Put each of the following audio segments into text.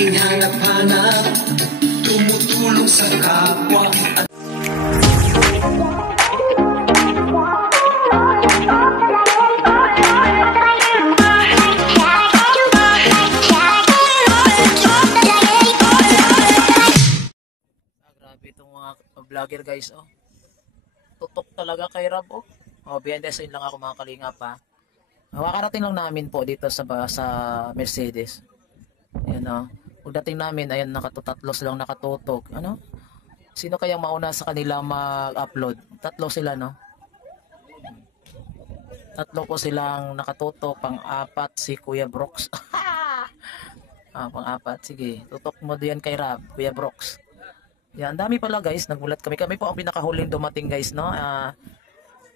aking hanap-hanap, tumutulong sa kapwa at grabe itong mga vlogger guys, oh. Tutok talaga kay Rob, oh. Behind the scene lang ako mga kalingap, ha. Makakarating lang namin po dito sa Mercedes. Ayan, oh. Pagdating namin, ayan, tatlo silang nakatutok. Ano? Sino kayang mauna sa kanila mag-upload? Tatlo sila, no? Tatlo po silang nakatutok. Pang-apat si Kuya Brooks. Pang-apat. Sige, tutok mo diyan kay Rob, Kuya Brooks. Yan, dami pala guys, nagulat kami. Kami po ang pinakahuling dumating guys, no?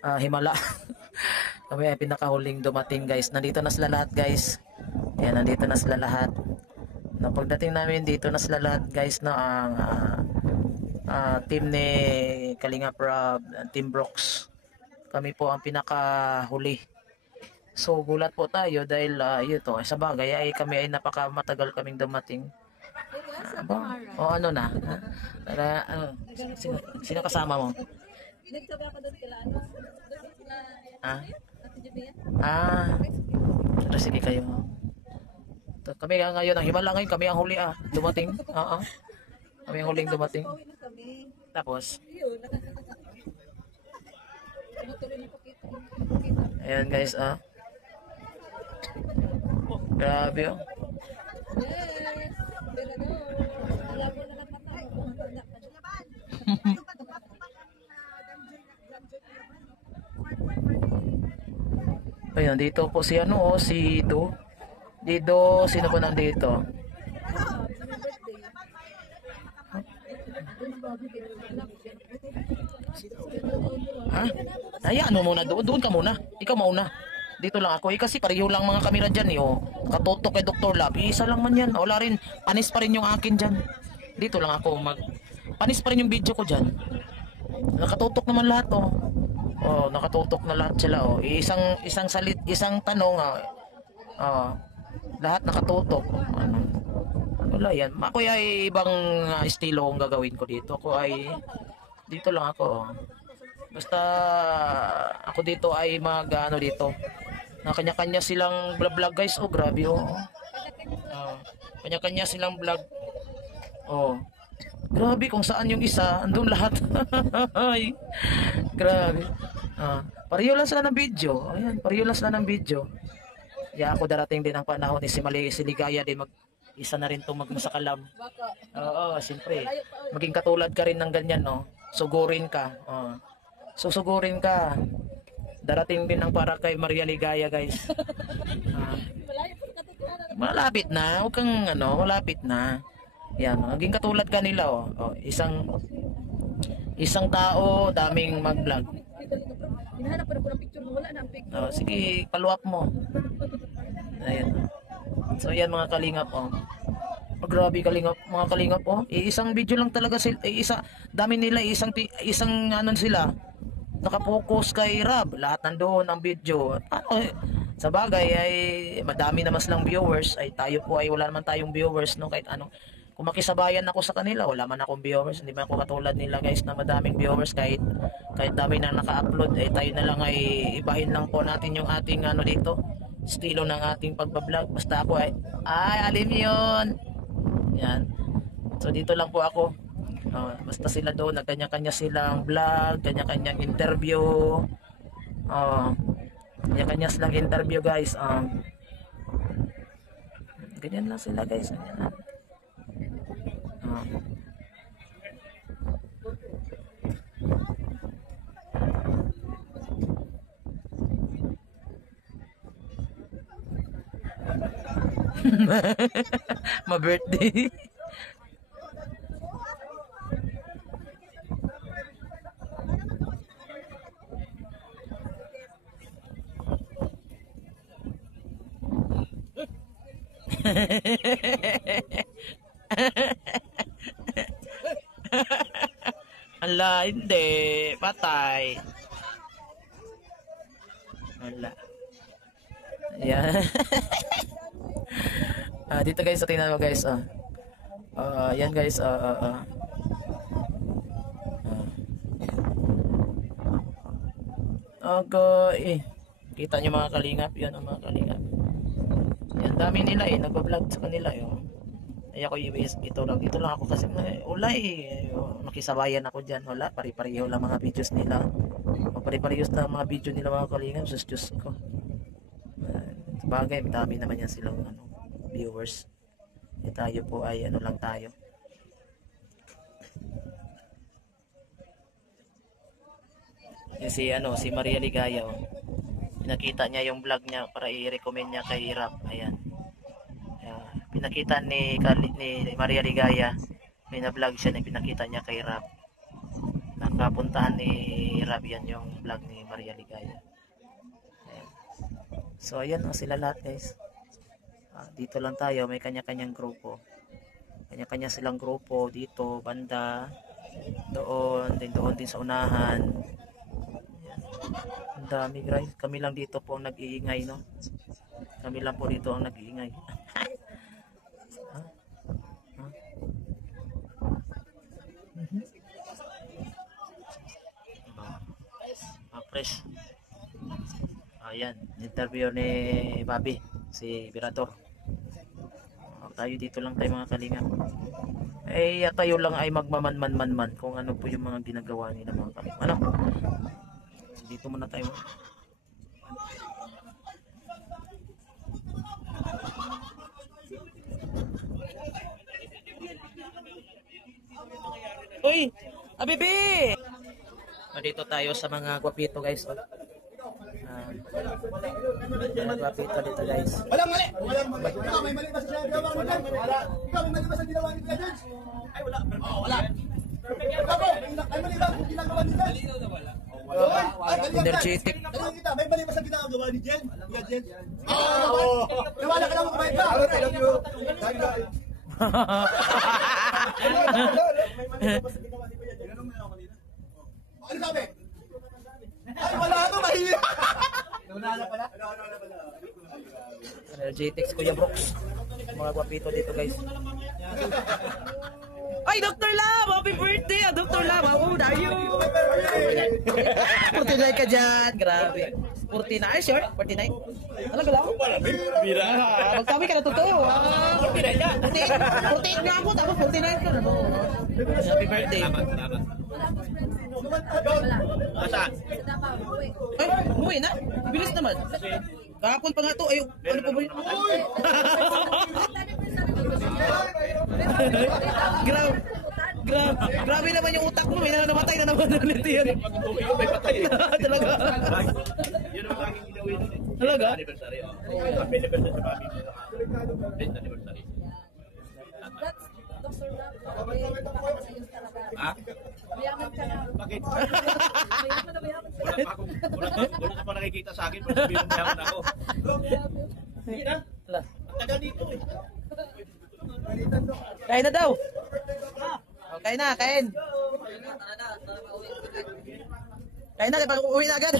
Himala. Kami ang pinakahuling dumating guys. Nandito na sila lahat guys. Yan, nandito na sila lahat. No, pagdating namin dito na sila lahat guys, no? Ang team ni Kalingap Rob, Team Brooks. Kami po ang pinakahuli. So gulat po tayo dahil ito, sa bagay ay kami ay matagal kaming dumating. Ano na? Sino kasama mo? Nagsabi ako doon kila ano? Pero sige kayo. Kami ngayon, ang himala ngayon, kami ang huli dumating. Kami ang huling dumating. Tapos, ayan guys, grabe, oh. Ayan, dito po si si Dido, sino po nandito? Hayaan mo muna, doon ka muna. Ikaw mauna. Dito lang ako. Kasi pareho lang mga kamera dyan, katutok kay Dr. Lab. Isa lang man yan. Wala rin. Panis pa rin yung akin dyan. Dito lang ako. Panis pa rin yung video ko dyan. Nakatutok naman lahat, nakatutok na lahat sila, isang tanong, lahat nakatutok. Wala yan. Ako ay ibang estilo ang gagawin ko dito. Dito lang ako. Basta ako dito ay dito. Na kanya-kanya silang vlog guys. Grabe, kanya-kanya silang vlog. Grabe, kung saan yung isa, andun lahat. Ay, grabe. Pareho lang sila ng video. Ayan, pareho lang sila ng video. Ako darating din ang panahon ni si Ligaya din isa na rin itong magmasakalam. Siyempre. Maging katulad ka rin ng ganyan, no? Sugurin ka. Susugurin ka. Darating din ang para kay Maria Ligaya, guys. Malapit na. Huwag kang, malapit na. Yan, maging katulad kanila, isang tao, daming mag-vlog. Hinahanap pa ng picture, wala na ang picture. Sige, follow up mo. Ayan. So yan mga kalingap, grabe kalingap, mga kalingap, isang video lang talaga sila, dami nila, isang sila, nakapokus kay Rob, lahat nandoon ang video. Sa bagay ay madami naman silang viewers, ay tayo po ay wala naman tayong viewers, no, kahit ano. Kung makisabayan ako sa kanila, wala man akong viewers. Hindi man ako katulad nila guys na madaming viewers. Kahit dami na naka-upload, tayo na lang ay ibahin lang po natin yung ating dito, estilo ng ating pagbablog. Basta ako ay alim yun. Yan. So dito lang po ako. Basta sila doon, nagkanya-kanya silang vlog, kanya-kanyang interview. Kanya-kanya silang interview guys. Ganyan lang sila guys. Ganyan lang. My birthday. Ala, hindi. Patay. Ala. Ayan. Dito guys, tingnan mo guys. Yan guys, kita nyo mga kalingap, yan ang mga kalingap. Yan, dami nila nagbablog sa kanila ay ako ito lang ako kasi wala nakisabayan ako dyan, wala, pare-pareho lang mga videos nila, pare-parehos na mga video nila mga kalingap, sus Diyos ko. Bagay, dami naman yan silang viewers. Tayo po ay lang tayo. Si Maria Ligaya, pinakita niya yung vlog niya para i-recommend niya kay Rap. Ayan. Pinakita ni Maria Ligaya, may na-vlog siya na pinakita niya kay Rap. Nakapuntahan ni Rap yan yung vlog ni Maria Ligaya. Ayan. So ayan sila lahat guys. Dito lang tayo, may kanya-kanyang grupo. Kanya-kanya silang grupo dito, banda, doon din sa unahan. Ayan. Ang dami guys, kami lang dito po ang nag-iingay, no? Kami lang po dito ang nag-iingay. Fresh. Ayan, interview ni Bobby, si Virador. Tayo dito lang tayo mga kalingap. Tayo lang ay magmaman-man-man kung ano po yung mga ginagawa nila mga kalingap. Ano? Dito muna tayo. Uy! Abibi! Dito tayo sa mga gwapito guys. Mga gwapito dito guys. Walang mali! Walang mali! Ikaw, may mali ba sa ginawa ni Jen? Wala. Ikaw, may mali ba sa ginawa ni Jen? Ay, wala. Wala. Ikaw po, may mali ba sa ginagawa ni Jen? Energetic. Tanong kita, may mali ba sa ginagawa ni Jen? Jen? Oo! Nawala ka lang kumain ka! I love you! May mali ba sa ginawa ni Kuya Jen? Ganun mo lang ako dito. Ano sabi? Ay, wala ito, mahiya! Wala pala? Energetics, Kuya Brooks. Mga gwapito dito guys. Ay, Dr. Lab! Happy birthday! Dr. Lab! How old are you? 49 ka dyan. Grabe. 49, sure? 49? Talaga lang? Bira. Magsabi ka na totoo. 49 ka. 48 nga ako, tapos 49 ka. Happy birthday. Salamat. Wala. Asa? Ay, umuwi na? Bilis naman. Kahapon pa nga to. Ay, ano pa ba yun? Grabe naman yung utak mo. May namatay na naman ulit yan. May patay. Talaga. Yun ang aking ginawin nun eh. Talaga? Anniversary. Happy anniversary sa Bobby. Best anniversary. Dr. Love, napakasayos talaga. Ha? Mayaman ka na. Bakit? Mayaman na mayaman ka. Wala ka pa nakikita sa akin. Pero sabihin mo naman ako. Hindi na. Ang tagal dito eh. Kain na daw. Kain na, kain. Kain na, uwi na agad.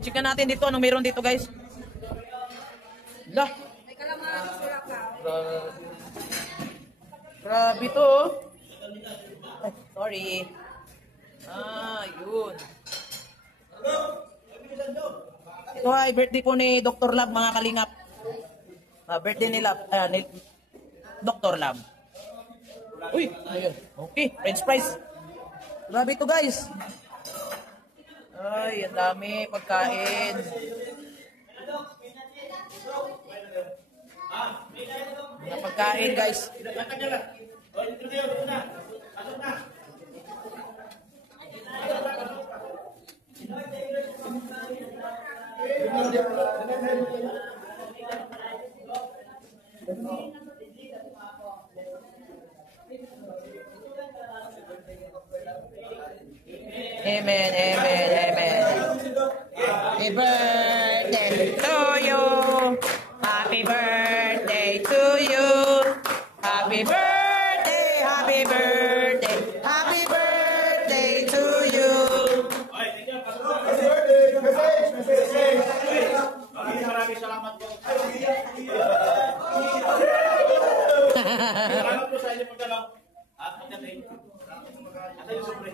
Chika natin dito, anong meron dito guys? Lah. Grabe to. Ay, sorry. Yun. Ito ay birthday po ni Dr. Lab mga kalingap. Birthday ni Lab, ni Dr. Lab. Uy, ayun. Okay, french fries. Grabe to guys. Ay, ang dami pagkain. Mga pagkain guys. Amen, amen, amen. Happy birthday to you. Happy birthday to you. Happy birthday, happy birthday, happy birthday to you. Happy birthday! Message! Maraming salamat po. Salamat po sa inyo pagdalaw. At pagdating. Asa yung sobre?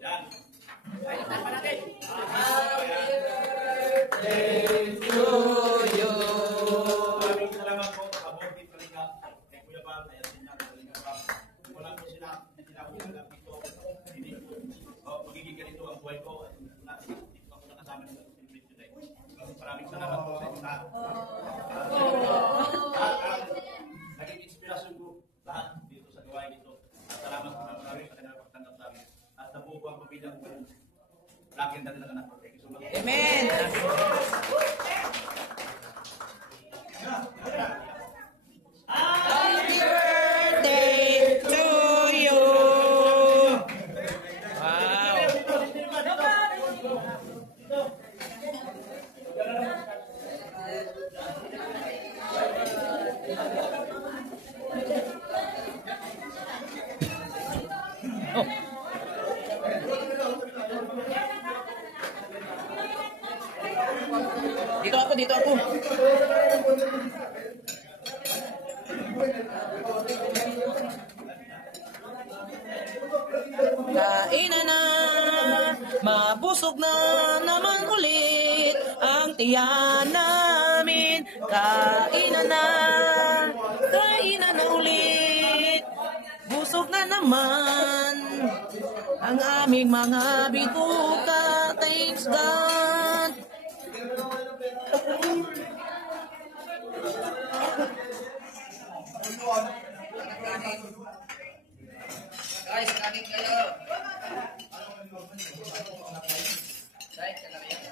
Yan. Ay, tayo pa natin. Maraming salamat po. Kabukit Kalinga. Kay Kuya Bal. Kaya siya Kalinga Bal. Wala po sila. Hindi na ako nagagap dito. Hindi po. Magiging ganito ang buhay ko. Dito ako nakasama nila sa Silvit today. Maraming salamat po sa inyo lahat. At naging inspirasyon ko lahat dito sa gawain ito. At salamat po na marami sa kanilang pagtanggap sa amin. At nabuo po ang pamilya ko. Lagi ang dati ng anak ko. Thank you so much. Amen. Happy birthday to you. Wow. Dito ako. Kainan na, mabusog na naman ulit ang tiyan namin. Kainan na ulit. Busog na naman ang aming mga bituka. Thanks God. Guys, kanin kayo. Guys, kanin kayo.